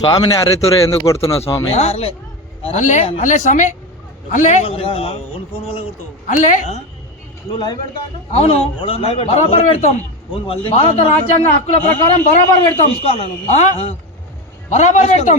స్వామిని అరెతురే ఎందుకు కొడుతున్నావు స్వామి? అల్లే అల్లే స్వామి అల్లే అల్లే అవును బరాబర్ పెడతాం. భారత రాజ్యాంగ హక్కుల ప్రకారం బరాబర్ పెడతాం, బరాబర్ పెడతాం.